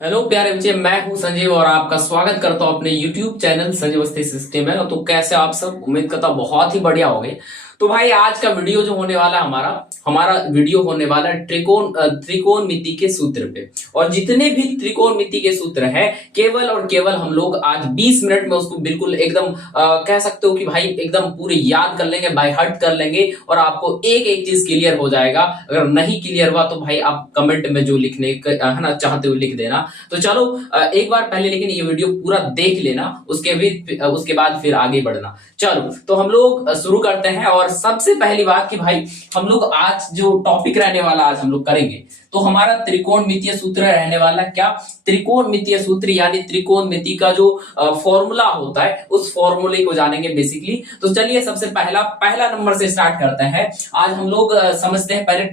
Hello प्यारे बच्चे, मैं हूं संजीव और आपका स्वागत करता हूं अपने YouTube channel Sanjeev Awasthi system में। तो कैसे आप सब, उम्मीद करता हूं बहुत ही बढ़िया होंगे। तो भाई आज का वीडियो जो होने वाला है हमारा हमारा वीडियो होने वाला है त्रिकोणमिति के सूत्र पे। और जितने भी त्रिकोणमिति के सूत्र है केवल और केवल हम लोग आज 20 मिनट में उसको बिल्कुल एकदम कह सकते हो कि भाई एकदम पूरे याद कर लेंगे, बाय हार्ट कर लेंगे और आपको एक एक चीज क्लियर हो जाएगा। अगर नहीं क्लियर हुआ तो भाई आप कमेंट में जो लिखने है ना चाहते हो लिख देना। तो चलो एक बार पहले लेकिन ये वीडियो पूरा देख लेना, उसके बाद फिर आगे बढ़ना। चलो तो हम लोग शुरू करते हैं। और सबसे पहली बात कि भाई हम लोग आज जो टॉपिक रहने वाला आज हम लोग करेंगे तो हमारा त्रिकोणमितीय सूत्र रहने वाला क्या, त्रिकोणमितीय सूत्र यानी त्रिकोणमिति का जो फॉर्मूला होता है उस फॉर्मूले को जानेंगे बेसिकली। तो चलिए सबसे पहला नंबर से स्टार्ट करते हैं। आज हम लोग समझते हैं पहले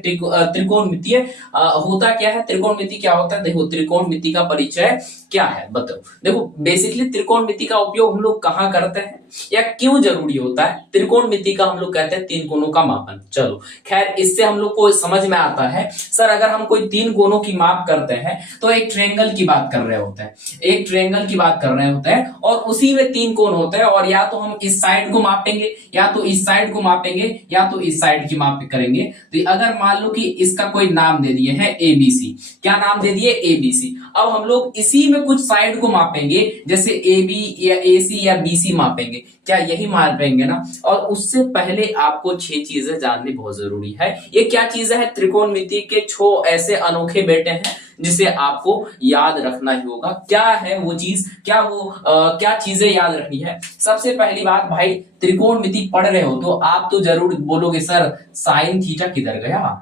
त्रिकोणमितीय होता क्या है, त्रिकोणमिति क्या होता है। देखो त्रिकोणमिति का परिचय क्या है बताओ। देखो बेसिकली त्रिकोणमिति का उपयोग हम लोग कहाँ करते हैं या क्यों जरूरी होता है। त्रिकोणमिति का हम लोग कहते हैं तीन कोणों का मापन। चलो खैर इससे हम लोग को समझ में आता है सर अगर हम कोई तीन कोणों की माप करते हैं तो एक ट्रायंगल की बात कर रहे होते हैं, एक ट्रायंगल की बात कर रहे होते हैं और उसी में तीन कोण होते हैं। और या तो हम इस साइड को मापेंगे या तो इस साइड को मापेंगे या तो इस साइड की माप करेंगे। तो अगर मान लो कि इसका कोई नाम दे दिए है एबीसी, क्या नाम दे दिए एबीसी। अब हम लोग इसी में कुछ साइड को मापेंगे जैसे ए बी या ए सी या बी सी मापेंगे, क्या यही मापेंगे ना। और उससे पहले आपको 6 चीजें जाननी बहुत जरूरी है। ये क्या चीजें है, त्रिकोणमिति के 6 ऐसे अनोखे बेटे हैं जिसे आपको याद रखना ही होगा। क्या है वो चीज, क्या चीजें याद रखनी है। सबसे पहली बात भाई त्रिकोणमिति पढ़ रहे हो तो आप तो जरूर बोलोगे सर साइन थीटा किधर गया,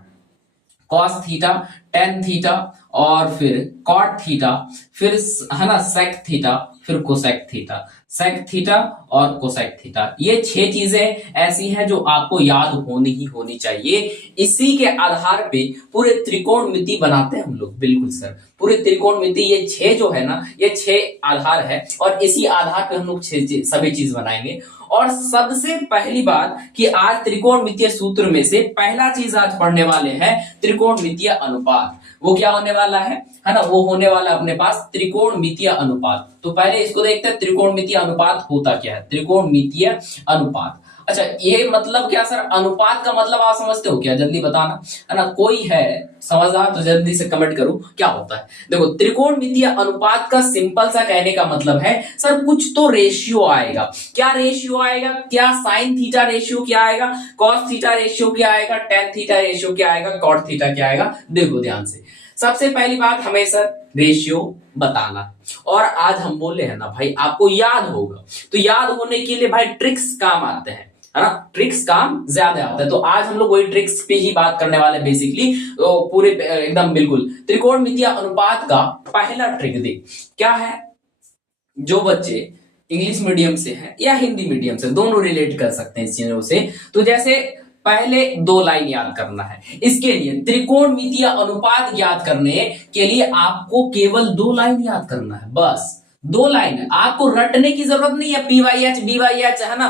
कॉस थीटा, टेन थीटा और फिर कॉट थीटा, फिर है ना सेक थीटा, फिर कोसेक थीटा, सेक थीटा और कोसेक थीटा। ये 6 चीजें ऐसी हैं जो आपको याद होनी ही होनी चाहिए। इसी के आधार पे पूरे त्रिकोणमिति बनाते हैं हम लोग। बिल्कुल सर, पूरे त्रिकोणमिति ये 6 जो है ना ये 6 आधार है और इसी आधार पे हम लोग सभी चीज बनाएंगे। और सबसे पहली बात कि आज त्रिकोणमितीय सूत्र में से पहला चीज आज पढ़ने वाले हैं त्रिकोणमितीय अनुपात। वो क्या होने वाला है ना, वो होने वाला अपने पास त्रिकोणमितीय अनुपात। तो पहले इसको देखते हैं त्रिकोणमितीय अनुपात होता क्या है। त्रिकोणमितीय अनुपात, अच्छा ये मतलब क्या सर, अनुपात का मतलब आप समझते हो क्या, जल्दी बताना है ना। कोई है समझदार तो जल्दी से कमेंट करो क्या होता है। देखो त्रिकोणमितीय अनुपात का सिंपल सा कहने का मतलब है सर कुछ तो रेशियो आएगा। क्या रेशियो आएगा, क्या साइन थीटा रेशियो क्या आएगा, कॉस थीटा रेशियो क्या आएगा, टेन थीटा रेशियो क्या आएगा, कॉट थीटा क्या आएगा। देखो ध्यान से, सबसे पहली बात हमें सर रेशियो बताना। और आज हम बोले हैं ना भाई आपको याद होगा, तो याद होने के लिए भाई ट्रिक्स काम आते हैं है ना, ट्रिक्स काम ज्यादा आता है। तो आज हम लोग वही ट्रिक्स पे ही बात करने वाले बेसिकली। तो पूरे एकदम बिल्कुल त्रिकोणमितीय अनुपात का पहला ट्रिक देख क्या है। जो बच्चे इंग्लिश मीडियम से हैं या हिंदी मीडियम से, दोनों रिलेट कर सकते हैं इस चीजों से। तो जैसे पहले 2 लाइन याद करना है। इसके लिए त्रिकोणमितीय अनुपात याद करने के लिए आपको केवल 2 लाइन याद करना है, बस 2 लाइन। आपको रटने की जरूरत नहीं है, p by h, b by h है ना,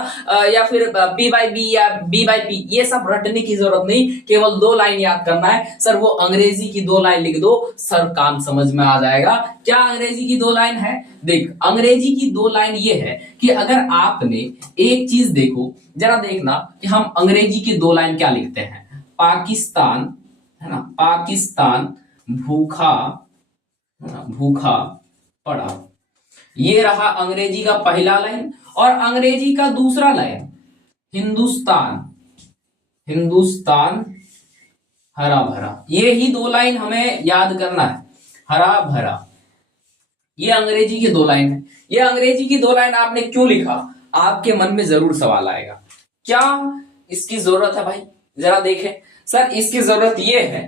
या फिर पी बाई बी या बी बाई पी, ये सब रटने की जरूरत नहीं। केवल 2 लाइन याद करना है। सर वो अंग्रेजी की 2 लाइन लिख दो, सर काम समझ में आ जाएगा। क्या अंग्रेजी की 2 लाइन है, देख अंग्रेजी की 2 लाइन ये है कि अगर आपने एक चीज देखो, जरा देखना कि हम अंग्रेजी की 2 लाइन क्या लिखते हैं। पाकिस्तान है ना, पाकिस्तान भूखा है ना, भूखा पड़ा। ये रहा अंग्रेजी का पहला लाइन। और अंग्रेजी का दूसरा लाइन हिंदुस्तान, हिंदुस्तान हरा भरा। ये ही 2 लाइन हमें याद करना है, हरा भरा। ये अंग्रेजी की 2 लाइन है। ये अंग्रेजी की 2 लाइन आपने क्यों लिखा, आपके मन में जरूर सवाल आएगा क्या इसकी जरूरत है भाई। जरा देखें सर, इसकी जरूरत ये है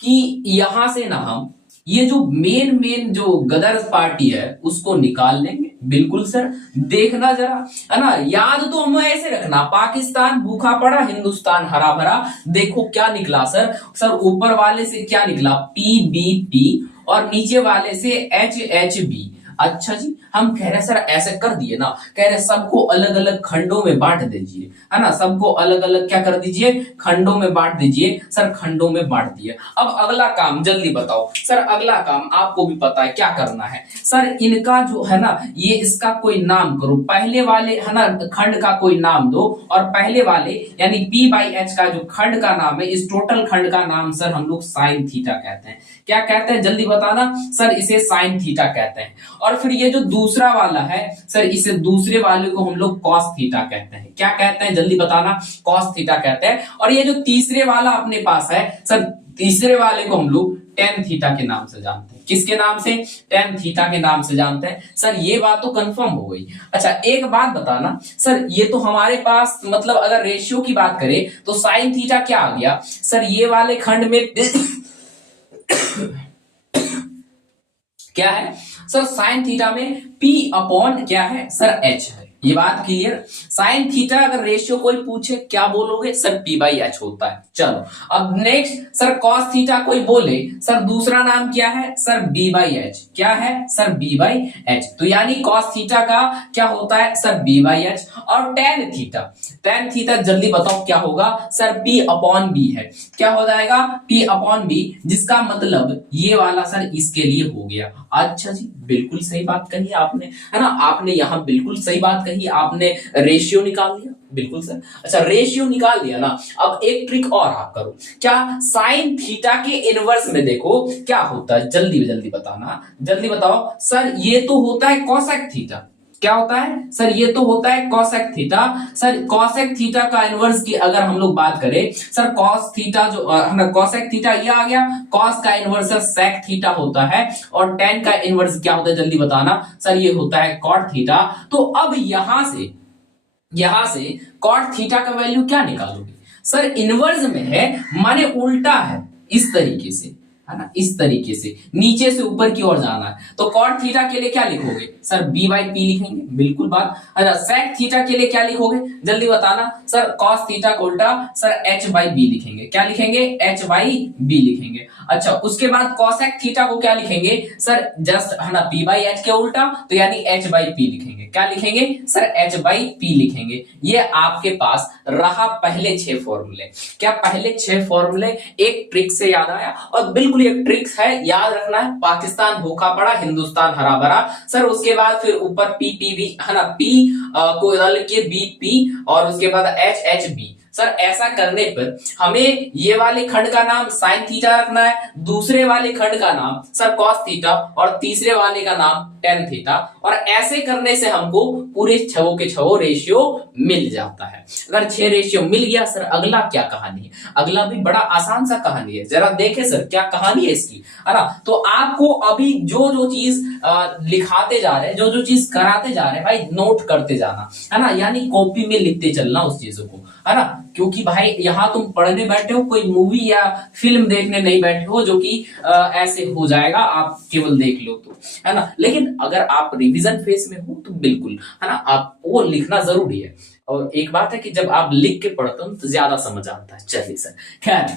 कि यहां से ना हम ये जो मेन जो गदर पार्टी है उसको निकाल लेंगे। बिल्कुल सर, देखना जरा है ना, याद तो हमें ऐसे रखना, पाकिस्तान भूखा पड़ा, हिंदुस्तान हरा भरा। देखो क्या निकला सर, सर ऊपर वाले से क्या निकला, पी बी पी और नीचे वाले से एच एच बी। अच्छा जी, हम कह रहे सर ऐसे कर दिए ना, कह रहे सबको अलग अलग खंडों में बांट दीजिए, है ना, सबको अलग अलग क्या कर दीजिए, खंडों में बांट दीजिए। सर खंडों में बांट दिए। अब अगला काम जल्दी बताओ सर, अगला काम आपको भी पता है क्या करना है सर, इनका जो है ना, ये इसका कोई नाम करो, पहले वाले है ना खंड का कोई नाम दो, और पहले वाले यानी p/h का जो खंड का नाम है, इस टोटल खंड का नाम सर हम लोग साइन थीटा कहते हैं। क्या कहते हैं जल्दी बताना सर, इसे साइन थीटा कहते हैं। और फिर ये जो दूसरा वाला है सर, इसे दूसरे वाले को हम लोग कॉस थीटा कहते हैं। क्या कहते हैं जल्दी बताना, कॉस थीटा कहते हैं। और ये जो तीसरे वाला अपने पास है सर, तीसरे वाले को हम लोग टेन थीटा के नाम से जानते हैं। किसके नाम से, टेन थीटा के नाम से जानते हैं। सर ये बात तो कंफर्म हो गई। अच्छा एक बात बताना सर, ये तो हमारे पास मतलब अगर रेशियो की बात करें तो साइन थीटा क्या आ गया सर, ये वाले खंड में क्या है सर, साइन थीटा में p अपॉन क्या है सर, h है। ये बात क्लियर। साइन थीटा अगर रेशियो कोई पूछे क्या बोलोगे सर, p/h होता है। चलो अब नेक्स्ट सर, कॉस थीटा कोई बोले सर, दूसरा नाम क्या है सर, b/h। क्या है सर, b/h। तो यानी कॉस थीटा का क्या होता है सर, b/h। और टेन थीटा, टेन थीटा जल्दी बताओ क्या होगा सर, p/b है। क्या हो जाएगा, p/b, जिसका मतलब ये वाला सर इसके लिए हो गया। अच्छा जी, बिल्कुल सही बात कही आपने, है ना, आपने यहाँ बिल्कुल सही बात कही, आपने रेशियो निकाल लिया, बिल्कुल सर। अच्छा रेशियो निकाल दिया ना, अब एक ट्रिक और आप करो, क्या साइन थीटा के इनवर्स में देखो क्या होता है, जल्दी जल्दी बताना, जल्दी बताओ सर। ये तो होता है कॉसेक थीटा। क्या होता है सर, ये तो होता है cosec theta. Sir cosec theta का इनवर्स की अगर हम लोग बात करें सर, कॉस थीटा जो है ना, कॉसेक थीटा ये आ गया, कॉस का इनवर्स सर सेक थीटा होता है, और टेन का इनवर्स क्या होता है जल्दी बताना सर, ये होता है कॉट थीटा। तो अब यहां से कॉट थीटा का वैल्यू क्या निकालोगे सर, इनवर्स में है माने उल्टा है, इस तरीके से, है ना, इस तरीके से नीचे से ऊपर की ओर जाना है। तो कॉट थीटा के लिए क्या लिखोगे सर, b/p लिखेंगे, बिल्कुल बात। अच्छा सेक थीटा के लिए क्या लिखोगे जल्दी बताना सर, कॉस थीटा को उल्टा सर h/b लिखेंगे। क्या लिखेंगे, h/b लिखेंगे। अच्छा उसके बाद कॉसेक थीटा को क्या लिखेंगे सर, जस्ट है ना p/h के उल्टा, तो यानी h/p लिखेंगे। क्या लिखेंगे सर, h/p लिखेंगे। ये आपके पास रहा पहले 6 फॉर्मूले। क्या पहले 6 फॉर्मूले एक ट्रिक से याद आया, और बिल्कुल एक ट्रिक है, याद रखना है, पाकिस्तान भूखा पड़ा हिंदुस्तान हरा भरा। सर उसके बाद फिर ऊपर p भी है ना, p को डाल के b और उसके बाद h/b। सर ऐसा करने पर हमें ये वाले खंड का नाम साइन थीटा रखना है, दूसरे वाले खंड का नाम सर कॉस थीटा, और तीसरे वाले का नाम टेन थीटा। और ऐसे करने से हमको पूरे 6 के 6 रेशियो मिल जाता है। अगर 6 रेशियो मिल गया सर, अगला क्या कहानी है, अगला भी बड़ा आसान सा कहानी है, जरा देखें सर क्या कहानी है इसकी, है ना। तो आपको अभी जो जो चीज लिखाते जा रहे हैं, जो जो चीज कराते जा रहे हैं भाई, नोट करते जाना, है ना, यानी कॉपी में लिखते चलना उस चीजों को, है ना। क्योंकि भाई यहाँ तुम पढ़ने बैठे हो, कोई मूवी या फिल्म देखने नहीं बैठे हो जो कि ऐसे हो जाएगा आप केवल देख लो तो, है ना। लेकिन अगर आप रिवीजन फेज में हो तो बिल्कुल, है ना, आप वो लिखना जरूरी है। और एक बात है कि जब आप लिख के पढ़ते हो तो ज्यादा समझ आता है। चलिए सर, खैर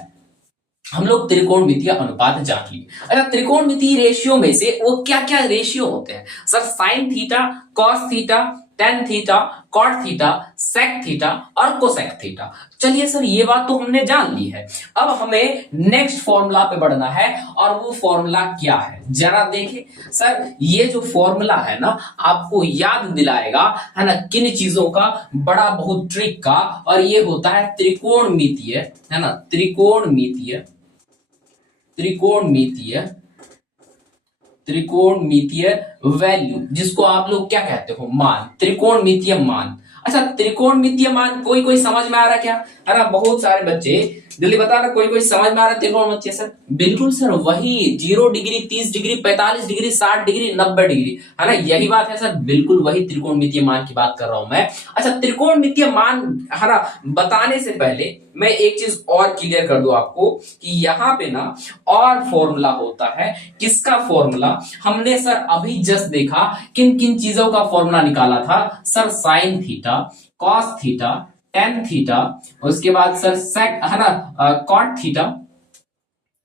हम लोग त्रिकोणमितीय अनुपात जान लिए। अच्छा त्रिकोणमितीय रेशियो में से वो क्या क्या रेशियो होते हैं sir, sine theta, cos theta, tan theta, cot theta, sec theta और कोसेक थीटा। चलिए सर ये बात तो हमने जान ली है। अब हमें नेक्स्ट फॉर्मूला पे बढ़ना है, और वो फॉर्मूला क्या है जरा देखें सर। ये जो फॉर्मूला है ना, आपको याद दिलाएगा, है ना, किन चीजों का, बड़ा बहुत ट्रिक का, और ये होता है त्रिकोणमितीय, है ना, त्रिकोणमितीय वैल्यू, जिसको आप लोग क्या कहते हो, मान, त्रिकोणमितीय मान। अच्छा त्रिकोणमितीय मान कोई कोई समझ में आ रहा क्या, है ना, बहुत सारे बच्चे जल्दी बता रहे, कोई कोई समझ में आ रहा है त्रिकोणमितीय सर, बिल्कुल सर वही 0 degree, 30 degree, 45 degree, 60 degree, 90 degree, है ना, यही बात है सर, बिल्कुल वही त्रिकोणमितीय मान की बात कर रहा हूं मैं। अच्छा त्रिकोणमितीय मान, है ना, बताने से पहले मैं एक चीज और क्लियर कर दूं आपको कि यहाँ पे ना और फॉर्मूला होता है। किसका फॉर्मूला, हमने सर अभी जस्ट देखा किन किन चीजों का फॉर्मूला निकाला था sir, sine theta, cos theta, tan theta, उसके बाद सर सेक, है ना, कॉट थीटा,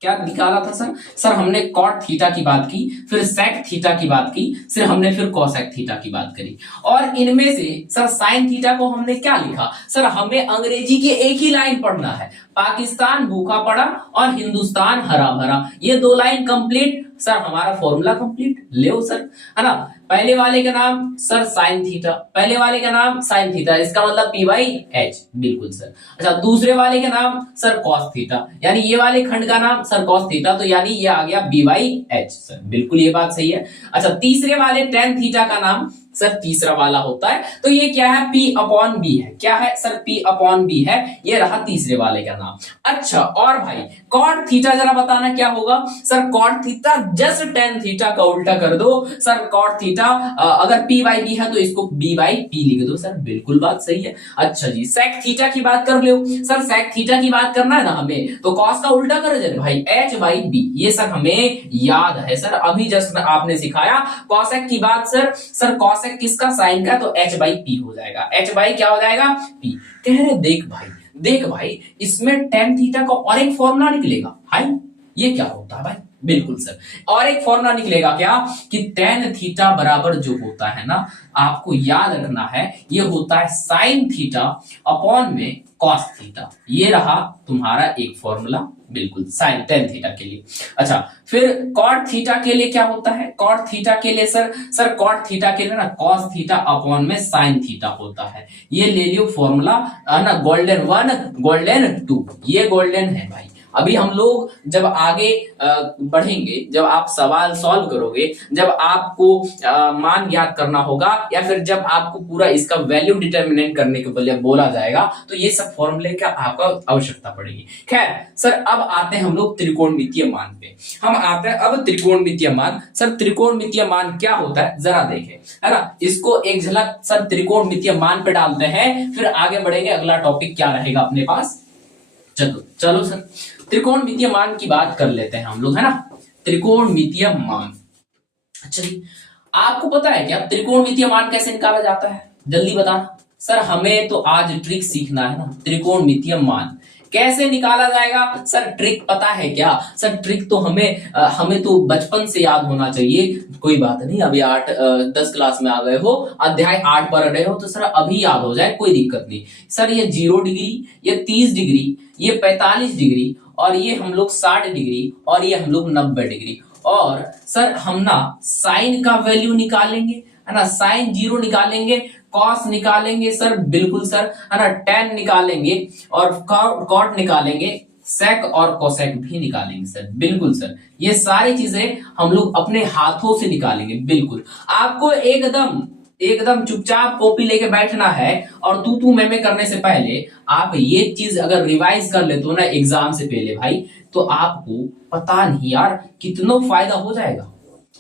क्या निकाला था सर? सर हमने कॉट थीटा की बात की, फिर सेक थीटा की बात की, फिर हमने फिर कोसेक थीटा की बात करी, और इनमें से सर साइन थीटा को हमने क्या लिखा? सर हमें अंग्रेजी की एक ही लाइन पढ़ना है, पाकिस्तान भूखा पड़ा और हिंदुस्तान हरा भरा, ये दो लाइन कंप्लीट, सर हमारा फॉर्मूला कंप्लीट। ले सर, है ना? पहले वाले का नाम सर साइन थीटा, पहले वाले का नाम साइन थीटा, इसका मतलब पी बाई एच, बिल्कुल सर। अच्छा, दूसरे वाले का नाम सर कॉस थीटा, यानी ये वाले खंड का नाम सर कॉस थीटा, तो यानी ये आ गया बी बाई एच सर, बिल्कुल ये बात सही है। अच्छा, तीसरे वाले टेन थीटा का नाम सर तीसरा वाला होता है, तो ये क्या है? P अपॉन बी है। क्या है सर? P अपॉन बी है, ये रहा तीसरे वाले का नाम। अच्छा, और भाई कॉट थीटा जरा बताना क्या होगा? Sir cot theta just tan theta का उल्टा कर दो सर, कॉट थीटा अगर P बाई बी है तो इसको B बाई P लिख दो सर, बिल्कुल बात सही है। अच्छा जी, सेक थीटा की बात कर लो सर, सेक थीटा की बात करना है ना हमें, तो कॉस का उल्टा कर दे भाई, H बाई बी, ये सर हमें याद है सर, अभी जस्ट आपने सिखाया। कॉसेक की बात सर कॉसेक किसका? साइन का, तो H बाई पी हो जाएगा, H बाई क्या हो जाएगा? P। कह रहे देख भाई इसमें टेन थीटा का और एक फॉर्मूला निकलेगा भाई, ये क्या होता है भाई? बिल्कुल सर, और एक फॉर्मूला निकलेगा क्या कि टेन थीटा बराबर जो होता है ना, आपको याद रखना है, ये होता है साइन थीटा अपॉन में कॉस थीटा, ये रहा तुम्हारा एक फॉर्मूला, बिल्कुल साइन टेन थीटा के लिए। अच्छा, फिर कॉट थीटा के लिए क्या होता है? कॉट थीटा के लिए सर कॉट थीटा के लिए ना कॉस थीटा अपॉन में साइन थीटा होता है, ये ले लियो फॉर्मूला, है ना? गोल्डन 1 गोल्डन 2, ये गोल्डन है भाई। अभी हम लोग जब आगे बढ़ेंगे, जब आप सवाल सॉल्व करोगे, जब आपको मान ज्ञात करना होगा, या फिर जब आपको पूरा इसका वैल्यू डिटर्मिनेट करने के लिए बोला जाएगा, तो ये सब फॉर्मूले का आपको आवश्यकता पड़ेगी। खैर सर, अब आते हैं हम लोग त्रिकोणमितीय मान पे। हम आते हैं अब त्रिकोणमितीय मान। सर त्रिकोणमितीय मान क्या होता है जरा देखें, है ना? इसको एक झलक सर त्रिकोणमितीय मान पे डालते हैं, फिर आगे बढ़ेंगे, अगला टॉपिक क्या रहेगा अपने पास। चलो सर, त्रिकोणमितीय मान की बात कर लेते हैं हम लोग, है ना? त्रिकोणमितीय मान। अच्छा जी, आपको पता है क्या त्रिकोणमितीय मान कैसे निकाला जाता है? जल्दी बताना सर, हमें तो आज ट्रिक सीखना है ना। त्रिकोणमितीय मान कैसे निकाला जाएगा सर? ट्रिक पता है क्या सर? ट्रिक तो हमें तो बचपन से याद होना चाहिए। कोई बात नहीं, अभी 10 क्लास में आ गए हो, अध्याय 8 पढ़ रहे हो, तो सर अभी याद हो जाए, कोई दिक्कत नहीं सर। ये 0 डिग्री, ये 30 डिग्री, ये 45 डिग्री, और ये हम लोग 60 डिग्री, और ये हम लोग 90 डिग्री। और सर हम ना साइन का वैल्यू निकालेंगे, है ना? साइन 0 निकालेंगे, कॉस निकालेंगे सर, बिल्कुल सर, है ना? टेन निकालेंगे, और कॉट निकालेंगे, सेक और कोसेक भी निकालेंगे सर, बिल्कुल सर। ये सारी चीजें हम लोग अपने हाथों से निकालेंगे, बिल्कुल। आपको एकदम चुपचाप कॉपी लेके बैठना है, और तू मैं करने से पहले आप ये चीज अगर रिवाइज कर लेते हो ना एग्जाम से पहले भाई, तो आपको पता नहीं यार कितना फायदा हो जाएगा।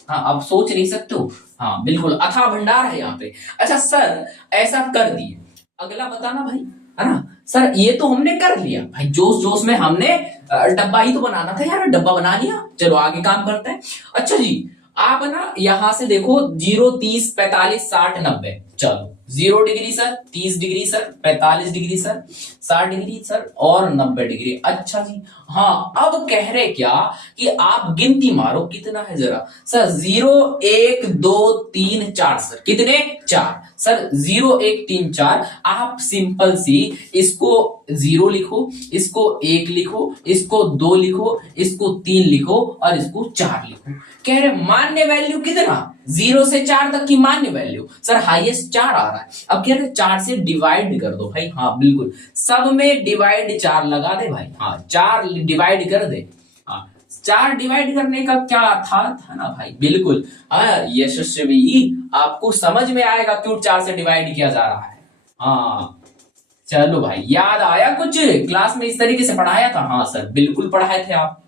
हाँ, आप सोच नहीं सकते हो। हाँ बिल्कुल, अथाह भंडार है यहाँ पे। अच्छा सर, ऐसा कर दिए, अगला बताना भाई, है ना? सर ये तो हमने कर लिया भाई, जोश जोश में हमने डब्बा ही तो बनाना था यार, डब्बा बना लिया। चलो आगे काम करते हैं। अच्छा जी, आप ना यहां से देखो 0, 30, 45, 60, 90। चलो 0 degree sir, 30 degree sir, 45 degree sir, 60 degree sir, और 90 डिग्री। अच्छा जी, हाँ अब कह रहे क्या कि आप गिनती मारो कितना है जरा। सर 0, 1, 2, 3, 4 सर, कितने? 4 सर। 0, 1, 3, 4। आप सिंपल सी इसको 0 लिखो, इसको 1 लिखो, इसको 2 लिखो, इसको 3 लिखो, और इसको 4 लिखो। कह रहे मान्य वैल्यू कितना? 0 से 4 तक की मान्य वैल्यू सर हाईएस्ट 4 आ रहा है। अब कह रहे 4 से डिवाइड कर दो भाई। हाँ बिल्कुल, सब में डिवाइड 4 लगा दे भाई। हाँ 4 डिवाइड कर दे। हाँ 4 डिवाइड करने का क्या था ना भाई, बिल्कुल। हाँ यशस्वी, आपको समझ में आएगा क्यों 4 से डिवाइड किया जा रहा है। हाँ चलो भाई, याद आया कुछ? क्लास में इस तरीके से पढ़ाया था? हाँ सर बिल्कुल पढ़ाए थे आप।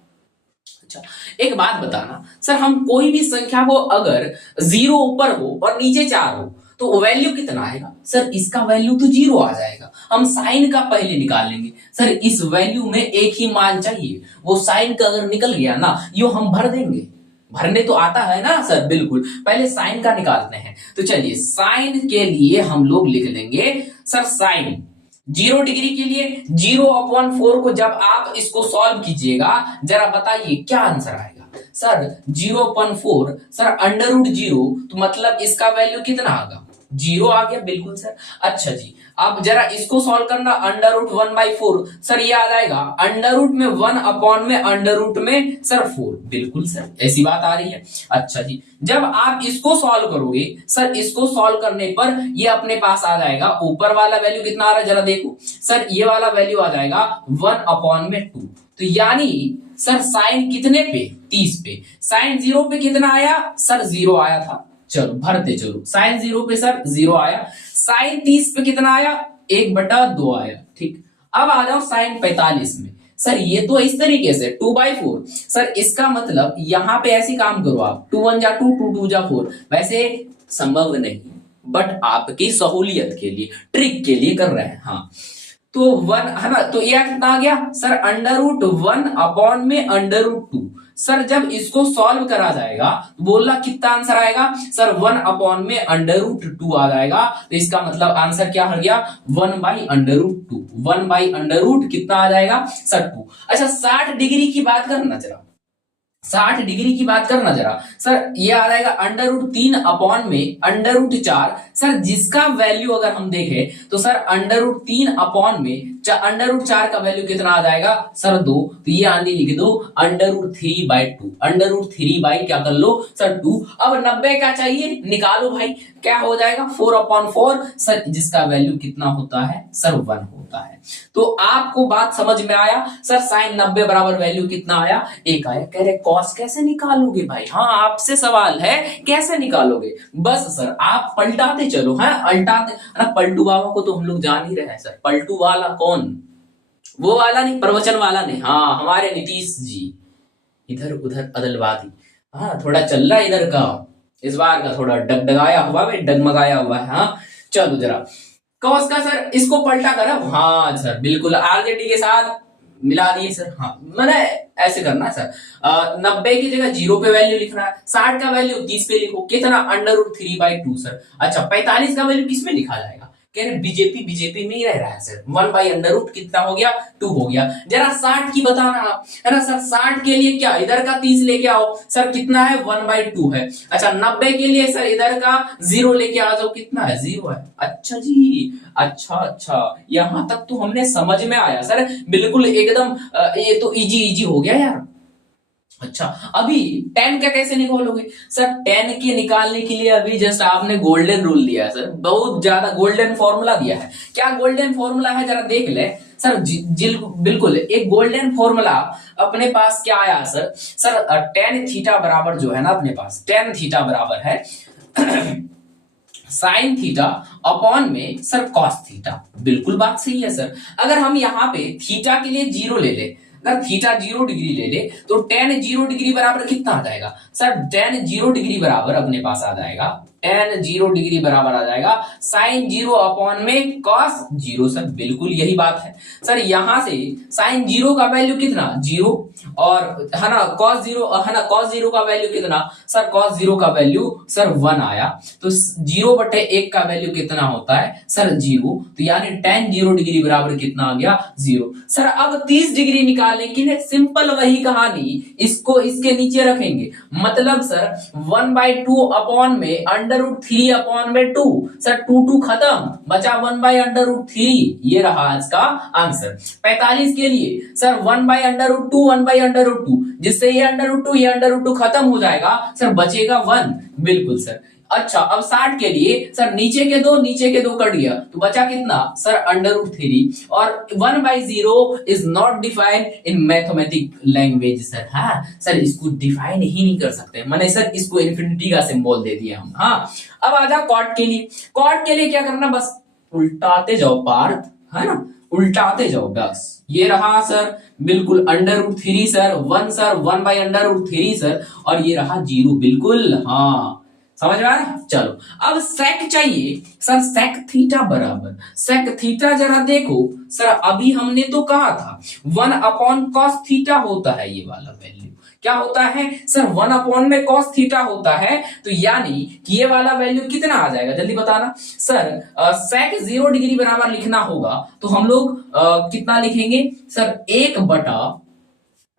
अच्छा एक बात बताना सर, हम कोई भी संख्या को अगर 0 ऊपर हो और नीचे 4 हो तो वैल्यू कितना आएगा? सर इसका वैल्यू तो 0 आ जाएगा। हम साइन का पहले निकाल लेंगे सर, इस वैल्यू में एक ही मान चाहिए, वो साइन का अगर निकल गया ना, यो हम भर देंगे। भरने तो आता है ना सर, बिल्कुल। पहले साइन का निकालते हैं, तो चलिए साइन के लिए हम लोग लिख लेंगे सर साइन, 0 डिग्री के लिए 0/4 को जब आप इसको सॉल्व कीजिएगा, जरा बताइए क्या आंसर आएगा। सर 0/4 सर √0, तो मतलब इसका वैल्यू कितना आएगा, 0 आ गया। बिल्कुल सर। अच्छा जी, अब जरा इसको सॉल्व करना, √1/4 सर ये आ जाएगा अंडर में 1/√में में सर 4। बिल्कुल सर, ऐसी बात आ रही है। अच्छा जी, जब आप इसको सॉल्व करोगे सर, इसको सॉल्व करने पर ये अपने पास आ जाएगा, ऊपर वाला वैल्यू कितना आ रहा है जरा देखो सर, ये वाला वैल्यू आ जाएगा 1/2। तो यानी सर साइन कितने पे, 30 पे। साइन 0 पे कितना आया सर, 0 आया था। चलो भरते चलो, साइन 0 पे सर 0 आया। साइन 30 पे कितना आया, 1/2 आया। ठीक, अब आ जाओ साइन 45 में। सर ये तो इस तरीके से 2/4 सर, इसका मतलब यहां पे ऐसे काम करो आप, 2 1 जा 2, 2 2 जा 4। वैसे संभव नहीं, बट आपकी सहूलियत के लिए, ट्रिक के लिए कर रहे हैं। हाँ, तो 1 है ना, तो यह कितना आ गया सर, √1/2। सर जब इसको सॉल्व करा जाएगा तो बोलना कितना आंसर आएगा सर, 1/√2 आ जाएगा। तो इसका मतलब आंसर क्या हो गया, 1/√2। 1/√, कितना आ जाएगा सर 2। अच्छा 60 डिग्री की बात करना जरा, 60 डिग्री की बात करना जरा सर, ये आ जाएगा √3/4 सर, जिसका वैल्यू अगर हम देखें तो सर √3/4 का वैल्यू कितना आ जाएगा सर 2। तो ये आंधी लिख दो √3/2, √3 क्या कर लो सर 2। अब 90 का चाहिए, निकालो भाई, क्या हो जाएगा 4/4 सर, जिसका वैल्यू कितना होता है सर 1 होता है। तो आपको बात समझ में आया सर, साइन 90 बराबर वैल्यू कितना आया, 1 आया। कह रहे कॉस कैसे निकालोगे भाई, हाँ आपसे सवाल है कैसे निकालोगे। बस सर आप पलटाते चलो, है अल्टाते ना। पलटू बाबा को तो हम लोग जान ही रहे हैं सर, पलटू वाला कौन, वो वाला नहीं, प्रवचन वाला नहीं, हाँ हमारे नीतीश जी, इधर उधर अदलवादी। हाँ थोड़ा चल रहा है इधर का, इस बार का थोड़ा डगडगाया हुआ है, डगमगाया हुआ है। हाँ चलो जरा कॉस का सर इसको पलटा कर, हाँ सर बिल्कुल आरजेडी के साथ मिला दिए सर। हाँ मैंने ऐसे करना है सर, 90 की जगह 0 पे वैल्यू लिखना है, 60 का वैल्यू 30 पे लिखो, कितना √3/2 सर। अच्छा 45 का वैल्यू किस में लिखा जाएगा, कह रहे बीजेपी में ही रह रहा है सर, 1/√, कितना हो गया 2 हो गया। जरा 60 की बताना है ना सर, 60 के लिए क्या इधर का 30 लेके आओ सर, कितना है 1/2 है। अच्छा 90 के लिए सर इधर का 0 लेके आ जाओ, कितना है 0 है। अच्छा जी, अच्छा यहां तक तो हमने समझ में आया सर, बिल्कुल एकदम ये तो इजी हो गया यार। अच्छा अभी 10 का कैसे निकालोगे सर, 10 के निकालने के लिए अभी जस्ट आपने गोल्डन रूल दिया है सर, बहुत ज्यादा गोल्डन फॉर्मूला दिया है। क्या गोल्डन फॉर्मूला है जरा देख ले सर, बिल्कुल एक गोल्डन फॉर्मूला अपने पास क्या आया सर, tan थीटा बराबर जो है ना अपने पास, tan थीटा बराबर है साइन थीटा अपॉन में सर कॉस थीटा। बिल्कुल बात सही है सर। अगर हम यहाँ पे थीटा के लिए 0 ले ले, अगर थीटा 0 डिग्री ले ले तो tan 0 डिग्री बराबर कितना आ जाएगा सर, tan 0 डिग्री बराबर अपने पास आ जाएगा, tan 0 डिग्री बराबर आ जाएगा साइन 0 अपॉन में cos 0 सर, बिल्कुल यही बात है सर। यहां से साइन 0 का वैल्यू कितना 0, और है ना cos 0, है ना cos 0 का वैल्यू कितना सर, cos 0 का वैल्यू सर 1 आया। तो 0/1 का वैल्यू कितना होता है सर 0, तो यानी tan 0 डिग्री बराबर कितना आ गया 0 सर। अब 30 डिग्री निकालने के लिए सिंपल वही कहानी, इसको इसके नीचे रखेंगे, मतलब सर 1/2 अपॉन में √3 अपॉन में 2 सर, 2 खत्म, बचा 1/√3, ये रहा आज का आंसर। 45 के लिए सर 1/√2, जिससे ये √2 खत्म हो जाएगा सर, बचेगा 1। बिल्कुल सर। अच्छा अब 60 के लिए सर नीचे के दो कट गया, तो बचा कितना सर √3, और 1/0 is not defined in mathematic language sir. हाँ सर इसको डिफाइन ही नहीं कर सकते, मैंने सर इसको इन्फिनिटी का सिंबल दे दिया हम। हाँ अब आ जाओ कॉट के लिए, कॉट के लिए क्या करना, बस उल्टाते जाओ पार्थ, है ना, उल्टाते जाओ बस। ये रहा सर बिल्कुल √3 सर, 1 सर 1/√3 सर, और ये रहा 0। बिल्कुल हाँ समझ में आ रहा है। चलो अब सेक चाहिए सर, सेक थीटा बराबर, सेक थीटा जरा देखो सर, अभी हमने तो कहा था 1/cos थीटा होता है ये वाला वैल्यू, क्या होता है सर 1 में कॉस थीटा होता है, तो यानी कि ये वाला वैल्यू कितना आ जाएगा जल्दी बताना सर। sec 0 डिग्री बराबर लिखना होगा तो हम लोग कितना लिखेंगे सर 1 बटा,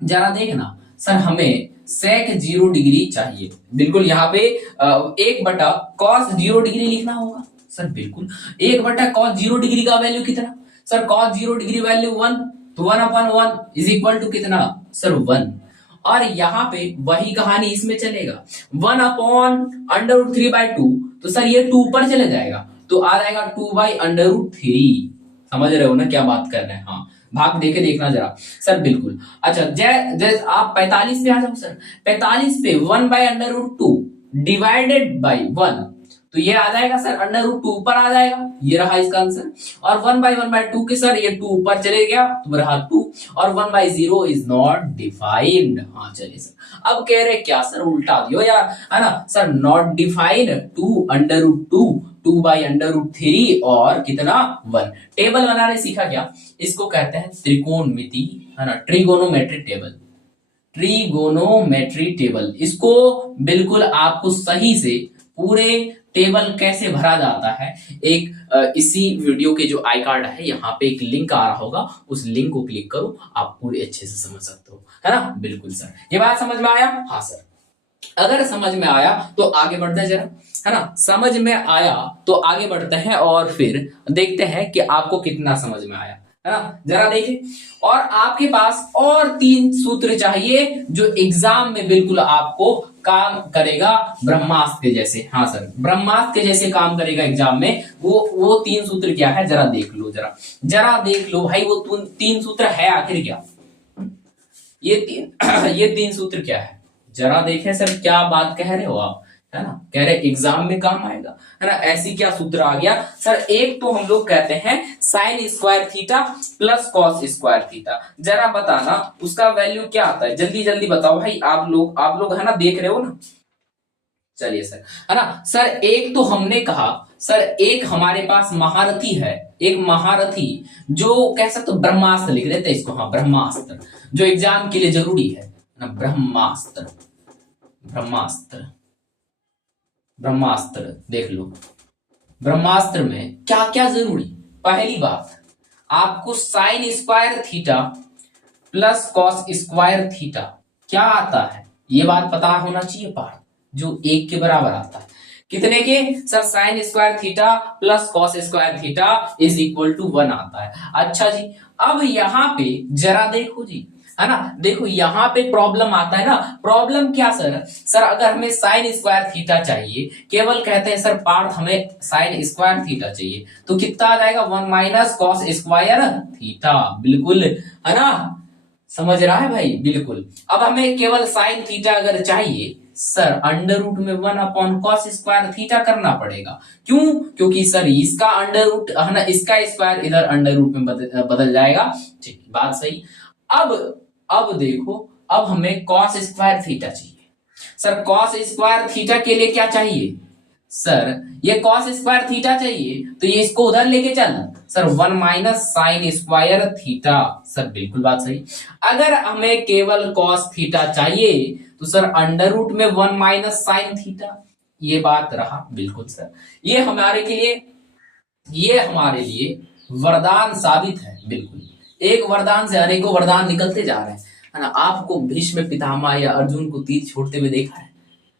जरा देखना सर हमें sec 0 डिग्री चाहिए, बिल्कुल यहाँ पे 1 बटा cos 0 डिग्री लिखना होगा सर, बिल्कुल 1 बटा cos 0 डिग्री का वैल्यू कितना सर, cos 0 डिग्री वैल्यू 1, तो 1/1 इज इक्वल टू कितना सर 1। और यहाँ पे वही कहानी इसमें चलेगा 1/√3/2, तो सर ये 2 पर चले जाएगा तो आ जाएगा 2/√3। समझ रहे हो ना क्या बात कर रहे हैं, हाँ भाग देके देखना जरा सर, बिल्कुल। अच्छा जय आप 45 पे आ जाओ सर, 45 पे 1/√2 डिवाइडेड बाई 1, तो ये आ जाएगा सर √2 ऊपर आ जाएगा, ये रहा इसका आंसर। और 1/1/2 के सर ये 2 ऊपर चले गया तो रहा 2, और 1/0 इज नॉट डिफाइंड। हाँ चलिए सर, अब कह रहे क्या सर उल्टा दियो यार, है ना सर, नॉट डिफाइंड 2/√2 2/√3 और कितना 1। टेबल बनाने सीखा क्या, इसको कहते हैं त्रिकोणमिति, है ना, ट्रिगोनोमेट्रिक टेबल, ट्रिगोनोमेट्री टेबल। इसको बिल्कुल आपको सही से पूरे टेबल कैसे भरा जाता है, एक इसी वीडियो के जो आई कार्ड है यहाँ पे एक लिंक आ रहा होगा, उस लिंक को क्लिक करो, आप पूरे अच्छे से समझ सकते हो, है ना। बिल्कुल सर, ये बात समझ में आया, हाँ सर। अगर समझ में आया तो आगे बढ़ते हैं जरा, है ना, समझ में आया तो आगे बढ़ते हैं और फिर देखते हैं कि आपको कितना समझ में आया, है ना। जरा देखिए, और आपके पास और 3 सूत्र चाहिए जो एग्जाम में बिल्कुल आपको काम करेगा ब्रह्मास्त्र के जैसे। हाँ सर, ब्रह्मास्त्र के जैसे काम करेगा एग्जाम में। वो 3 सूत्र क्या है जरा देख लो, जरा देख लो भाई, वो 3 सूत्र है आखिर क्या, ये 3 सूत्र क्या है, जरा देखें सर, क्या बात कह रहे हो आप, है ना, कह रहे एग्जाम में काम आएगा, है ना। ऐसी क्या सूत्र आ गया सर, एक तो हम लोग कहते हैं sine square theta plus cos square theta, जरा बताना उसका वैल्यू क्या आता है, जल्दी जल्दी बताओ भाई, आप लोग है ना, देख रहे हो ना। चलिए सर, है ना सर, एक तो हमने कहा सर, एक हमारे पास महारथी है, एक महारथी जो कह सकते हो ब्रह्मास्त्र लिख देते इसको, हाँ ब्रह्मास्त्र, जो एग्जाम के लिए जरूरी है ना, ब्रह्मास्त्र, ब्रह्मास्त्र, ब्रह्मास्त्र देख लो। ब्रह्मास्त्र में क्या क्या जरूरी, पहली बात आपको sign square theta plus cos square theta क्या आता है, ये बात पता होना चाहिए, पार्ट जो 1 के बराबर आता है, कितने के sir, sine square theta plus cos square theta is equal to 1 आता है। अच्छा जी, अब यहाँ पे जरा देखो जी, है ना, देखो यहाँ पे प्रॉब्लम आता है ना, प्रॉब्लम क्या सर, अगर हमें साइन स्क्वायर थीटा चाहिए, केवल कहते हैं सर पार्थ हमें साइन स्क्वायर थीटा चाहिए, तो कितना आ जाएगा 1 माइनस कॉस स्क्वायर थीटा, बिल्कुल, है ना, समझ रहा है भाई, बिल्कुल। अब हमें केवल साइन थीटा अगर चाहिए सर, अंडर रूट में 1 कॉस स्क्वायर थीटा करना पड़ेगा, क्यों, क्योंकि सर इसका अंडर रूट, है ना, इसका स्क्वायर इधर अंडर रूट में बदल जाएगा, ठीक, बात सही। अब देखो, अब हमें कॉस स्क्वायर थीटा चाहिए सर, कॉस स्क्वायर थीटा के लिए क्या चाहिए सर, ये कॉस स्क्वायर थीटा चाहिए, तो ये इसको उधर लेके चलना sir, 1 minus sign square theta, sir बिल्कुल बात सही। अगर हमें केवल कॉस थीटा चाहिए तो सर अंडर रूट में 1 माइनस साइन थीटा, ये बात रहा, बिल्कुल सर। ये हमारे लिए वरदान साबित है, बिल्कुल, एक वरदान से अनेकों वरदान निकलते जा रहे हैं, है ना। आपको भीष्म पितामह या अर्जुन को तीर छोड़ते हुए देखा है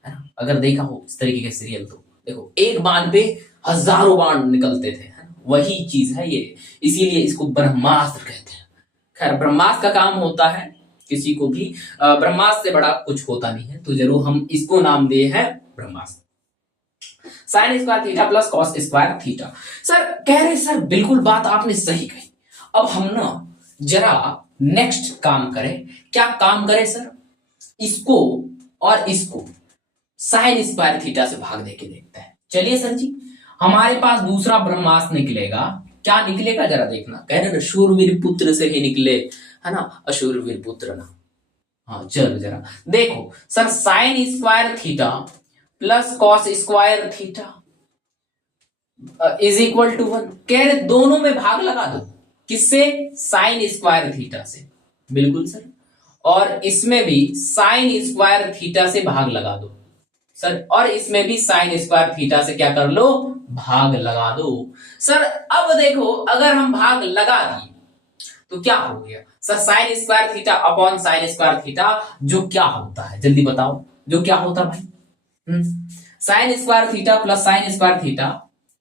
ना, अगर देखा हो इस तरीके के सीरियल, तो देखो एक बाण पे हजारों बाण निकलते थे, है ना? वही चीज है ये, इसीलिए इसको ब्रह्मास्त्र कहते हैं। खैर, ब्रह्मास्त्र का काम होता है, किसी को भी ब्रह्मास्त्र से बड़ा कुछ होता नहीं है, तो जरूर हम इसको नाम दिए हैं ब्रह्मास्त्र। Sine square theta plus cos square theta, sir कह रहे सर बिल्कुल बात आपने सही कही। अब हम ना जरा नेक्स्ट काम करें, क्या काम करें सर, इसको और इसको साइन स्क्वायर थीटा से भाग देके देखते हैं। चलिए सर जी, हमारे पास दूसरा ब्रह्मास्त्र निकलेगा, क्या निकलेगा जरा देखना, कह रहे ना शूरवीर पुत्र से ही निकले, है ना, अशूरवीर पुत्र ना। हाँ चलो जरा देखो sir, sine square theta plus cos square theta is equal to 1, कह रहे दोनों में भाग लगा दो, किससे, साइन स्क्वायर थीटा से, बिल्कुल सर। और इसमें भी साइन स्क्वायर थीटा से भाग लगा दो सर, और इसमें भी साइन स्क्वायर थीटा से क्या कर लो, भाग लगा दो सर। अब देखो अगर हम भाग लगा दिए तो क्या हो गया sir, sine square theta upon sine square theta, जो क्या होता है जल्दी बताओ, जो क्या होता भाई, sign square theta plus sign square theta.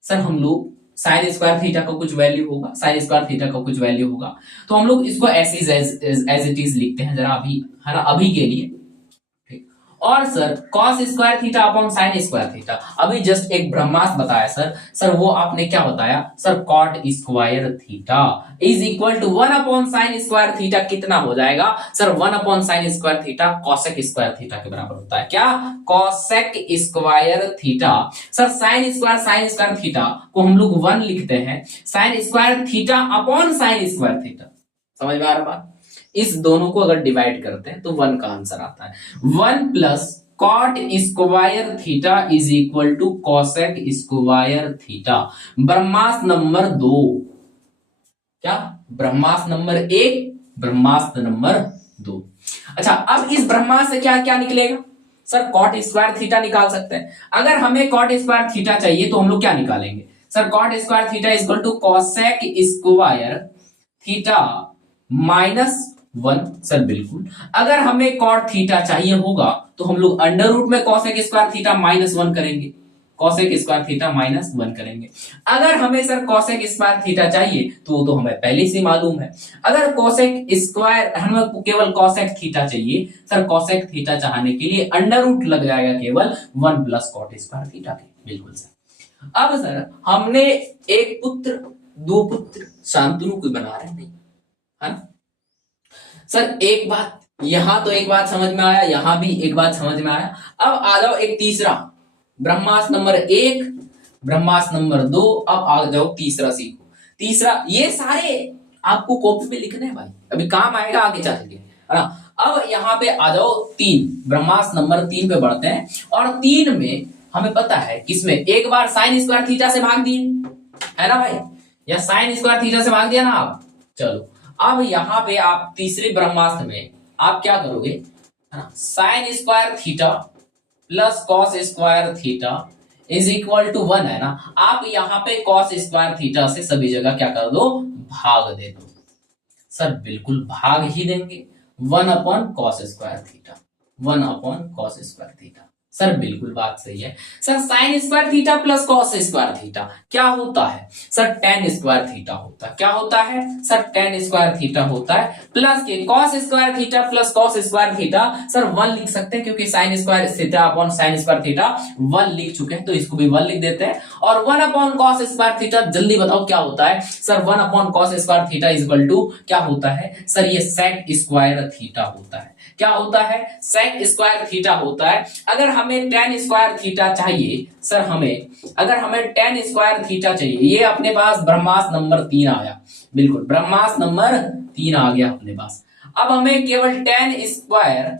Sir हम लोग साइन स्क्वायर थीटा का कुछ वैल्यू होगा, साइन स्क्वायर थीटा का कुछ वैल्यू होगा, तो हम लोग इसको ऐसे एज इट इज लिखते हैं जरा अभी, है ना, अभी के लिए। और sir cos square theta upon sine square theta, अभी जस्ट एक ब्रह्मास्त्र बताया सर वो आपने क्या बताया sir, cot square theta is equal to 1 upon sine square theta, कितना हो जाएगा sir, 1 upon sine square theta cosec square theta के बराबर होता है, क्या, cosec square theta. Sir sine square theta को हम लोग 1 लिखते हैं, sine square theta upon sine square theta, समझ में आ रहा बात। इस दोनों को अगर डिवाइड करते हैं तो 1 का आंसर आता है, 1 plus cot square theta is equal to cosec square theta. ब्रह्मास्त्र नंबर 2, क्या ब्रह्मास्त्र नंबर 1, ब्रह्मास्त्र नंबर 2। अच्छा अब इस ब्रह्मास्त्र से क्या क्या निकलेगा सर, कॉट स्क्वायर थीटा निकाल सकते हैं। अगर हमें कॉट स्क्वायर थीटा चाहिए तो हम लोग क्या निकालेंगे sir, cot square theta is equal to cosec square theta minus 1 sir, बिल्कुल। अगर हमें कॉट थीटा चाहिए होगा तो हम लोग अंडर रूट में कॉसेक स्क्वायर थीटा माइनस 1 करेंगे, कॉसेक स्क्वायर थीटा माइनस 1 करेंगे। अगर हमें सर कॉसेक स्क्वायर थीटा चाहिए तो वो तो हमें पहले से मालूम है, अगर कॉसेक स्क्वायर हमें केवल कॉसेक थीटा चाहिए सर, कॉसेक थीटा चाहने के लिए अंडर रूट लग जाएगा केवल 1 प्लस कॉट स्क्वायर थीटा के, बिल्कुल सर। अब सर हमने एक पुत्र 2 पुत्र शांतनु को बना रहे हैं, है ना सर। एक बात यहां तो एक बात समझ में आया, यहां भी एक बात समझ में आया। अब आ जाओ एक तीसरा, ब्रह्मास्त्र नंबर 1, ब्रह्मास्त्र नंबर 2, अब आ जाओ तीसरा सीखो। तीसरा ये सारे आपको कॉपी पे लिखने हैं भाई, अभी काम आएगा आगे चल के, है ना। अब यहाँ पे आ जाओ 3, ब्रह्मास्त्र नंबर 3 पे बढ़ते हैं, और 3 में हमें पता है किसमें, एक बार साइन स्क्वायर थीटा से भाग दिए, है ना भाई, या साइन स्क्वायर थीटा से भाग दिया ना आप। चलो अब यहां पे आप तीसरे ब्रह्मास्त्र में आप क्या करोगे, है ना, sine square theta plus cos square theta is equal to 1 है ना। आप यहां पे कॉस स्क्वायर थीटा से सभी जगह क्या कर दो, भाग दे दो सर, बिल्कुल भाग ही देंगे, 1 upon cos square theta, 1 upon cos square theta sir, बिल्कुल बात सही है sir. Sine square theta plus cos square theta क्या होता है सर, टेन स्क्वायर थीटा होता है, क्या होता है सर, टेन स्क्वायर थीटा होता है, प्लस के cos square theta plus cos square theta sir 1 लिख सकते हैं, क्योंकि sign square theta upon sine square theta 1 लिख चुके हैं, तो इसको भी 1 लिख देते हैं। और 1 अपॉन कॉस स्क्वायर थीटा जल्दी बताओ क्या होता है sir, 1 upon cos square theta is equal to क्या होता है सर, ये सेक स्क्वायर थीटा होता है, क्या होता है, सेक स्क्वायर थीटा होता है। अगर हमें टेन स्क्वायर थीटा चाहिए सर, अगर हमें टेन स्क्वायर थीटा चाहिए, ये अपने पास ब्रह्मास्त्र नंबर 3 आया, बिल्कुल ब्रह्मास्त्र नंबर 3 आ गया अपने पास। अब हमें केवल टेन स्क्वायर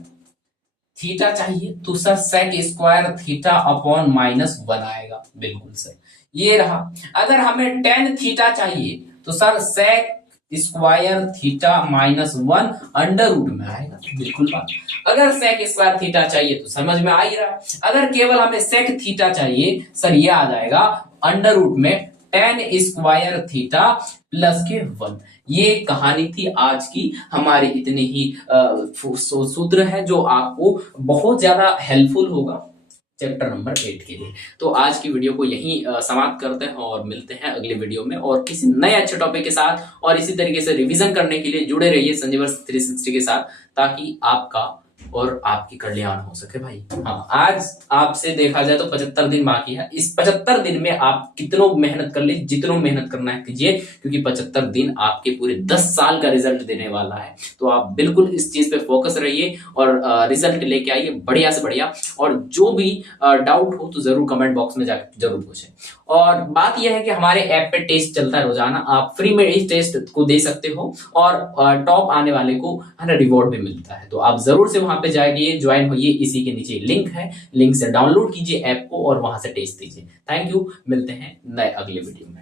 थीटा चाहिए तो sir sec square theta upon minus 1 आएगा, बिल्कुल सर ये रहा। अगर हमें टेन थीटा चाहिए तो sir sec square theta minus 1 under root में आएगा, बिल्कुल बात। अगर सेक स्क्वायर थीटा चाहिए तो समझ में आ ही रहा, अगर केवल हमें सेक थीटा चाहिए सर, ये आ जाएगा अंडर रूट में टेन स्क्वायर थीटा प्लस के 1। ये कहानी थी आज की हमारी, इतने ही सूत्र है जो आपको बहुत ज्यादा हेल्पफुल होगा चैप्टर नंबर 8 के लिए। तो आज की वीडियो को यहीं समाप्त करते हैं और मिलते हैं अगले वीडियो में और किसी नए अच्छे टॉपिक के साथ, और इसी तरीके से रिवीजन करने के लिए जुड़े रहिए संजीवर्स 360 के साथ, ताकि आपका और आपकी कल्याण हो सके भाई। हाँ, आज आपसे देखा जाए तो 75 दिन बाकी है, इस 75 दिन में आप कितनों मेहनत कर लीजिए, जितनों मेहनत करना है कीजिए, क्योंकि 75 दिन आपके पूरे 10 साल का रिजल्ट देने वाला है। तो आप बिल्कुल इस चीज पे फोकस रहिए और रिजल्ट लेके आइए बढ़िया से बढ़िया। और जो भी डाउट हो तो जरूर कमेंट बॉक्स में जाकर जरूर पूछें। और बात यह है कि हमारे ऐप पे टेस्ट चलता है रोजाना, आप फ्री में इस टेस्ट को दे सकते हो और टॉप आने वाले को है ना रिवॉर्ड भी मिलता है। तो आप जरूर से वहां पे जाइए, ज्वाइन होइए, इसी के नीचे लिंक है, लिंक से डाउनलोड कीजिए ऐप को और वहां से टेस्ट दीजिए। थैंक यू, मिलते हैं नए अगले वीडियो में।